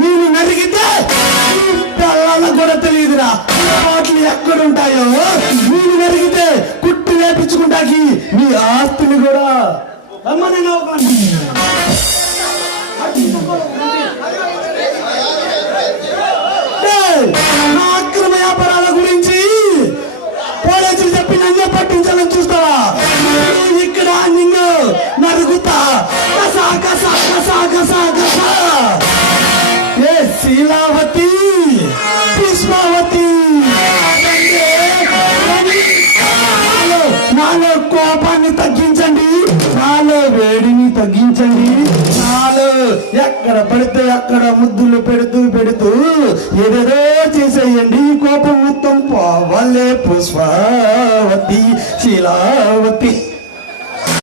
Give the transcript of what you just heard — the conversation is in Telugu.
నేను నరిగితే పిల్లల కూడా తెలియదురా వాటిలు ఎక్కడుంటాయో. నేను నరిగితే కుట్టు వేపించుకుంటాకి మీ ఆస్తులు కూడా నా అక్రమ వ్యాపారాల గురించి పోలీసులు చెప్పి నన్నే పట్టించాలని చూస్తావా? ఇక్కడ నిన్ను నరుగుతా కసా కసా కసా కసా కసా. ఏ శీలావతి పుష్పావతి, నాలో కోపాన్ని తగ్గించండి, నాలో వేడిని తగ్గించండి. నాలో ఎక్కడ పడితే అక్కడ ముద్దులు